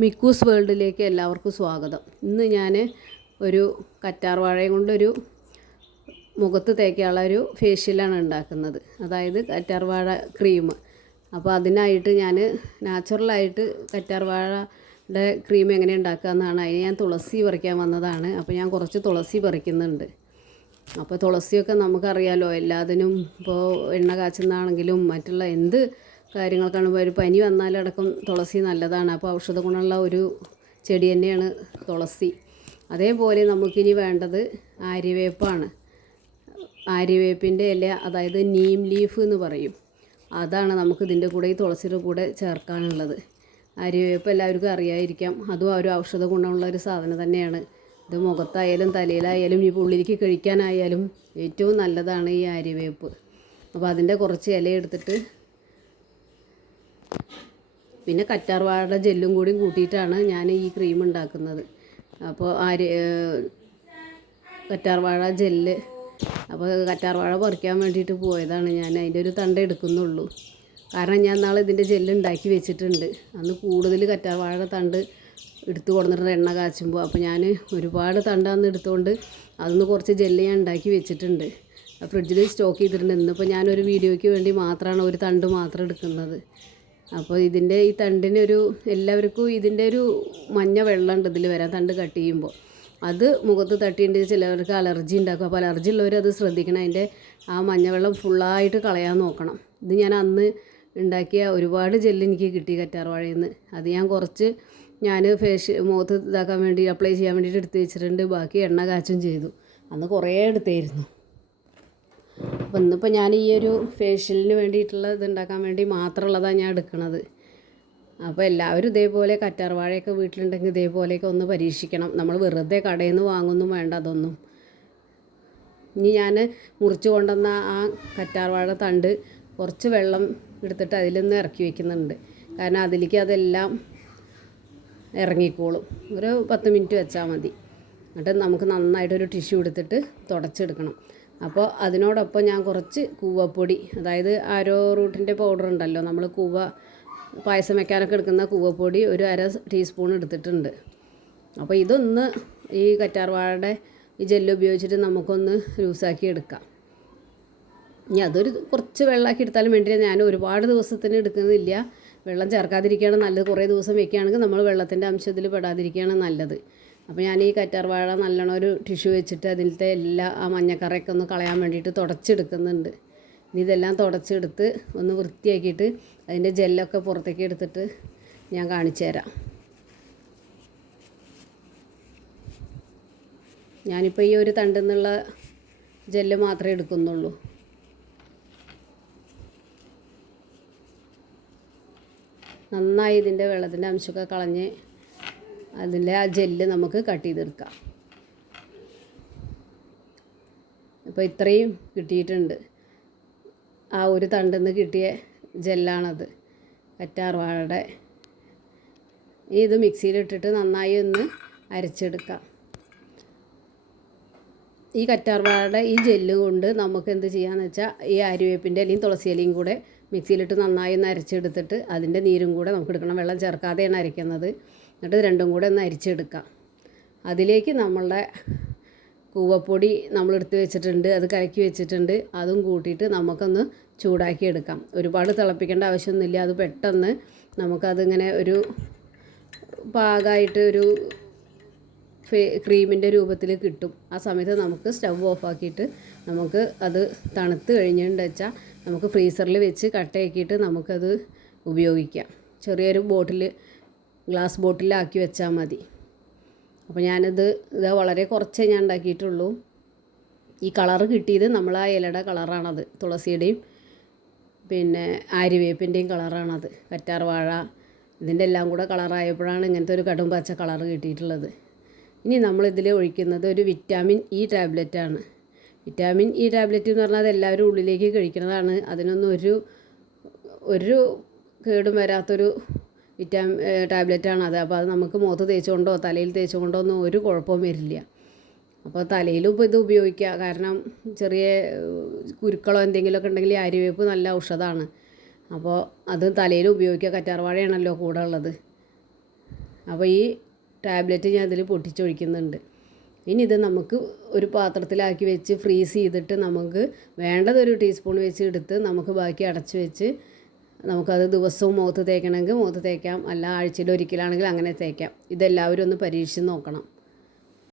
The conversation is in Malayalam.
മിക്കൂസ് വേൾഡിലേക്ക് എല്ലാവർക്കും സ്വാഗതം. ഇന്ന് ഞാൻ ഒരു കറ്റാർ വാഴയും കൊണ്ടൊരു മുഖത്ത് തേക്കാനുള്ള ഒരു ഫേഷ്യലാണ് ഉണ്ടാക്കുന്നത്. അതായത് കറ്റാർവാഴ ക്രീം. അപ്പോൾ അതിനായിട്ട് ഞാൻ നാച്ചുറലായിട്ട് കറ്റാർ വാഴയുടെ ക്രീം എങ്ങനെ ഉണ്ടാക്കാമെന്നാണ്. അതിന് ഞാൻ തുളസി പറിക്കാൻ വന്നതാണ്. അപ്പോൾ ഞാൻ കുറച്ച് തുളസി പറിക്കുന്നുണ്ട്. അപ്പോൾ തുളസിയൊക്കെ നമുക്കറിയാലോ എല്ലാത്തിനും ഇപ്പോൾ എണ്ണ കാച്ചുന്നതാണെങ്കിലും മറ്റുള്ള എന്ത് കാര്യങ്ങൾക്കാണ് ഒരു പനി വന്നാലടക്കം തുളസി നല്ലതാണ്. അപ്പോൾ ഔഷധ ഗുണമുള്ള ഒരു ചെടി തന്നെയാണ് തുളസി. അതേപോലെ നമുക്കിനി വേണ്ടത് ആര്യവേപ്പാണ്. ആര്യവേപ്പിന്റെ ഇല അതായത് നീം ലീഫ് എന്ന് പറയും. അതാണ് നമുക്ക് ഇതിന്റെ കൂടെ ഈ തുളസിയുടെ കൂടെ ചേർക്കാനുള്ളത്. ആര്യവേപ്പ് എല്ലാവർക്കും അറിയാതിരിക്കാം അതും ഒരു ഔഷധ ഗുണമുള്ള ഒരു സാധനം തന്നെയാണ്. ഇത് മുഖത്തായാലും തലയിലായാലും ഈ ഉള്ളിലേക്ക് കഴിക്കാനായാലും ഏറ്റവും നല്ലതാണ് ഈ ആര്യവേപ്പ്. അപ്പോൾ അതിന്റെ കുറച്ച് ഇല എടുത്തിട്ട് പിന്നെ കറ്റാർവാഴയുടെ ജെല്ലും കൂടി കൂട്ടിയിട്ടാണ് ഞാൻ ഈ ക്രീം ഉണ്ടാക്കുന്നത്. അപ്പോൾ ആര് കറ്റാർവാഴ ജെല്ല് അപ്പോൾ കറ്റാർവാഴ പറിക്കാൻ വേണ്ടിയിട്ട് പോയതാണ് ഞാൻ. അതിന്റെ ഒരു തണ്ട എടുക്കുന്നുള്ളൂ. കാരണം ഞാൻ നാളെ ഇതിന്റെ ജെല്ല് ഉണ്ടാക്കി വെച്ചിട്ടുണ്ട്. അന്ന് കൂടുതൽ കറ്റാർവാഴ തണ്ട് എടുത്ത് കൊടുത്തിട്ട് എണ്ണ കാച്ചുമ്പോൾ അപ്പോൾ ഞാൻ ഒരുപാട് തണ്ട അന്ന് എടുത്തുകൊണ്ട് അതൊന്ന് കുറച്ച് ജെല്ല് ഞാൻ ഉണ്ടാക്കി വെച്ചിട്ടുണ്ട്. ഫ്രിഡ്ജിൽ സ്റ്റോക്ക് ചെയ്തിട്ടുണ്ട്. ഇന്നിപ്പോൾ ഞാനൊരു വീഡിയോയ്ക്ക് വേണ്ടി മാത്രമാണ് ഒരു തണ്ട് മാത്രം എടുക്കുന്നത്. അപ്പോൾ ഇതിന്റെ ഈ തണ്ടിനൊരു എല്ലാവർക്കും ഇതിന്റെ ഒരു മഞ്ഞ വെള്ളമുണ്ട് ഇതിൽ വരാൻ തണ്ട് കട്ട് ചെയ്യുമ്പോൾ അത് മുഖത്ത് തട്ടിയിട്ട് ചിലവർക്ക് അലർജി ഉണ്ടാക്കും അപ്പോൾ അലർജി ഉള്ളവർ അത് ശ്രദ്ധിക്കണം. അതിന്റെ ആ മഞ്ഞവെള്ളം ഫുള്ളായിട്ട് കളയാൻ നോക്കണം. ഇത് ഞാൻ അന്ന് ഉണ്ടാക്കിയ ഒരുപാട് ജെല്ല് എനിക്ക് കിട്ടി കറ്റാർവാഴയിൽ നിന്ന് അത് ഞാൻ കുറച്ച് ഞാൻ ഫേഷ്യൽ മുഖത്ത് ഇതാക്കാൻ വേണ്ടി അപ്ലൈ ചെയ്യാൻ വേണ്ടിയിട്ട് എടുത്ത് വെച്ചിട്ടുണ്ട്. ബാക്കി എണ്ണ കാച്ചും ചെയ്തു. അന്ന് കുറേ എടുത്തായിരുന്നു അപ്പോൾ ഇന്നിപ്പോൾ ഞാൻ ഈ ഒരു ഫേഷ്യലിന് വേണ്ടിയിട്ടുള്ള ഇത് ഉണ്ടാക്കാൻ വേണ്ടി മാത്രമുള്ളതാണ് ഞാൻ എടുക്കുന്നത് അപ്പോൾ എല്ലാവരും ഇതേപോലെ കറ്റാർവാഴയൊക്കെ വീട്ടിലുണ്ടെങ്കിൽ ഇതേപോലെയൊക്കെ ഒന്ന് പരീക്ഷിക്കണം. നമ്മൾ വെറുതെ കടയിൽ നിന്ന് വാങ്ങൊന്നും വേണ്ട അതൊന്നും. ഇനി ഞാൻ മുറിച്ച് കൊണ്ടുവന്ന ആ കറ്റാർവാഴ തണ്ട് കുറച്ച് വെള്ളം എടുത്തിട്ട് അതിലൊന്ന് ഇറക്കി വയ്ക്കുന്നുണ്ട് കാരണം അതിലേക്ക് അതെല്ലാം ഇറങ്ങിക്കോളും. ഒരു പത്ത് മിനിറ്റ് വെച്ചാൽ മതി. എന്നിട്ട് നമുക്ക് നന്നായിട്ടൊരു ടിഷ്യൂ എടുത്തിട്ട് തുടച്ചെടുക്കണം. അപ്പോൾ അതിനോടൊപ്പം ഞാൻ കുറച്ച് കൂവപ്പൊടി അതായത് ആരോ റൂട്ടിന്റെ പൗഡർ ഉണ്ടല്ലോ നമ്മൾ കൂവ പായസം വെക്കാനൊക്കെ എടുക്കുന്ന കൂവപ്പൊടി ഒരു അര ടീസ്പൂൺ എടുത്തിട്ടുണ്ട്. അപ്പോൾ ഇതൊന്ന് ഈ കറ്റാർവാഴയുടെ ഈ ജെല്ല് ഉപയോഗിച്ചിട്ട് നമുക്കൊന്ന് ലൂസാക്കി എടുക്കാം. ഇനി അതൊരു കുറച്ച് വെള്ളമാക്കി എടുത്താലും വേണ്ടി ഞാൻ ഒരുപാട് ദിവസത്തിന് എടുക്കുന്നില്ല വെള്ളം ചേർക്കാതിരിക്കുകയാണ് നല്ലത്. കുറേ ദിവസം വെക്കുകയാണെങ്കിൽ നമ്മൾ വെള്ളത്തിന്റെ അംശത്തിൽ പെടാതിരിക്കുകയാണ് നല്ലത്. അപ്പോൾ ഞാൻ ഈ കറ്റാർവാഴ നല്ലോണം ഒരു ടിഷ്യൂ വെച്ചിട്ട് അതിലത്തെ എല്ലാ ആ മഞ്ഞക്കറയൊക്കെ ഒന്ന് കളയാൻ വേണ്ടിയിട്ട് തുടച്ചെടുക്കുന്നുണ്ട്. ഇനി ഇതെല്ലാം തുടച്ചെടുത്ത് ഒന്ന് വൃത്തിയാക്കിയിട്ട് അതിന്റെ ജെല്ലൊക്കെ പുറത്തേക്ക് എടുത്തിട്ട് ഞാൻ കാണിച്ചു തരാം. ഞാനിപ്പോൾ ഈ ഒരു തണ്ടിൽ നിന്നുള്ള ജെല്ല് മാത്രമേ എടുക്കുന്നുള്ളൂ. നന്നായി ഇതിന്റെ വെള്ളത്തിന്റെ അംശമൊക്കെ കളഞ്ഞ് അതിന്റെ ആ ജെല്ല് നമുക്ക് കട്ട് ചെയ്തെടുക്കാം. ഇപ്പോൾ ഇത്രയും കിട്ടിയിട്ടുണ്ട്. ആ ഒരു തണ്ടിൽ നിന്ന് കിട്ടിയ ജെല്ലാണത്. കറ്റാർവാഴയുടെ ഇത് മിക്സിയിലിട്ടിട്ട് നന്നായി ഒന്ന് അരച്ചെടുക്കാം. ഈ കറ്റാർവാഴയുടെ ഈ ജെല്ല് കൊണ്ട് നമുക്ക് എന്ത് ചെയ്യാമെന്ന് വെച്ചാൽ ഈ അരിവേപ്പിന്റെ അല്ലെങ്കിൽ തുളസി ഇലയും കൂടെ മിക്സിയിലിട്ട് നന്നായി ഒന്ന് അരച്ചെടുത്തിട്ട് അതിന്റെ നീരും കൂടെ നമുക്ക് എടുക്കണം. വെള്ളം ചേർക്കാതെയാണ് അരയ്ക്കുന്നത്. എന്നിട്ട് രണ്ടും കൂടെ ഒന്ന് അരിച്ചെടുക്കാം അതിലേക്ക് നമ്മളുടെ കൂവപ്പൊടി നമ്മൾ നമ്മളെടുത്ത് വെച്ചിട്ടുണ്ട് അത് കലക്കി വെച്ചിട്ടുണ്ട് അതും കൂട്ടിയിട്ട് നമുക്കൊന്ന് ചൂടാക്കി എടുക്കാം. ഒരുപാട് തിളപ്പിക്കേണ്ട ആവശ്യമൊന്നുമില്ല അത് പെട്ടെന്ന് നമുക്കതിങ്ങനെ ഒരു പാകമായിട്ട് ഒരു ക്രീമിന്റെ രൂപത്തിൽ കിട്ടും. ആ സമയത്ത് നമുക്ക് സ്റ്റവ് ഓഫാക്കിയിട്ട് നമുക്ക് അത് തണുത്ത് കഴിഞ്ഞിട്ട് വെച്ചാൽ നമുക്ക് ഫ്രീസറിൽ വെച്ച് കട്ടയാക്കിയിട്ട് നമുക്കത് ഉപയോഗിക്കാം. ചെറിയൊരു ബോട്ടിൽ ഗ്ലാസ് ബോട്ടിലാക്കി വെച്ചാൽ മതി. അപ്പോൾ ഞാനിത് ഇത് വളരെ കുറച്ചേ ഞാൻ ഉണ്ടാക്കിയിട്ടുള്ളൂ. ഈ കളർ കിട്ടിയത് നമ്മൾ ആ ഇലയുടെ കളറാണത് തുളസിയുടെയും പിന്നെ ആര്യവേപ്പിന്റെയും കളറാണത്. കറ്റാർ വാഴ ഇതിന്റെ എല്ലാം കൂടെ കളറായപ്പോഴാണ് ഇങ്ങനത്തെ ഒരു കടും പച്ച കളർ കിട്ടിയിട്ടുള്ളത്. ഇനി നമ്മളിതിൽ ഒഴിക്കുന്നത് ഒരു വിറ്റാമിൻ ഇ ടാബ്ലറ്റാണ് വിറ്റാമിൻ ഇ ടാബ്ലറ്റ് എന്ന് പറഞ്ഞാൽ അത് എല്ലാവരും ഉള്ളിലേക്ക് കഴിക്കുന്നതാണ്. അതിനൊന്നും ഒരു ഒരു കേടും വരാത്തൊരു വിറ്റാമിൻ ടാബ്ലറ്റാണ് അത്. അപ്പോൾ അത് നമുക്ക് മുഖത്ത് തേച്ചുകൊണ്ടോ തലയിൽ തേച്ചുകൊണ്ടോ ഒന്നും ഒരു കുഴപ്പവും വരില്ല. അപ്പോൾ തലയിലും ഇപ്പോൾ ഇത് ഉപയോഗിക്കുക കാരണം ചെറിയ കുരുക്കളോ എന്തെങ്കിലുമൊക്കെ ഉണ്ടെങ്കിൽ ആര്യവേപ്പ് നല്ല ഔഷധമാണ് അപ്പോൾ അത് തലയിൽ ഉപയോഗിക്കുക കറ്റാർവാഴയാണല്ലോ കൂടെ ഉള്ളത്. അപ്പോൾ ഈ ടാബ്ലറ്റ് ഞാൻ അതിൽ പൊട്ടിച്ചൊഴിക്കുന്നുണ്ട്. ഇനി ഇത് നമുക്ക് ഒരു പാത്രത്തിലാക്കി വെച്ച് ഫ്രീസ് ചെയ്തിട്ട് നമുക്ക് വേണ്ടതൊരു ടീസ്പൂൺ വെച്ച് എടുത്ത് നമുക്ക് ബാക്കി അടച്ചു വെച്ച് നമുക്കത് ദിവസവും മുഖത്ത് തേക്കണമെങ്കിൽ മുഖത്ത് തേക്കാം. അല്ല ആഴ്ചയിൽ ഒരിക്കലാണെങ്കിൽ അങ്ങനെ തേക്കാം. ഇതെല്ലാവരും ഒന്ന് പരീക്ഷിച്ച് നോക്കണം.